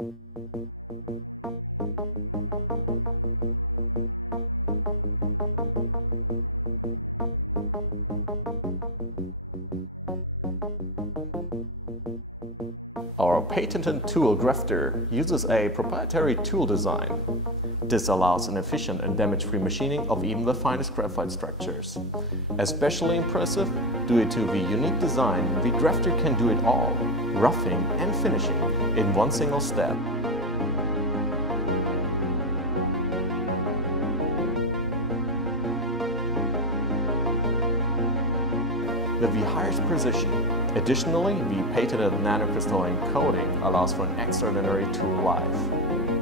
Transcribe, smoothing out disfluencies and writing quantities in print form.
Our patented tool Graftor uses a proprietary tool design. This allows an efficient and damage-free machining of even the finest graphite structures. Especially impressive, due to the unique design, the Graftor can do it all, roughing and finishing, in one single step. With the highest precision. Additionally, the patented nanocrystalline coating allows for an extraordinary tool life.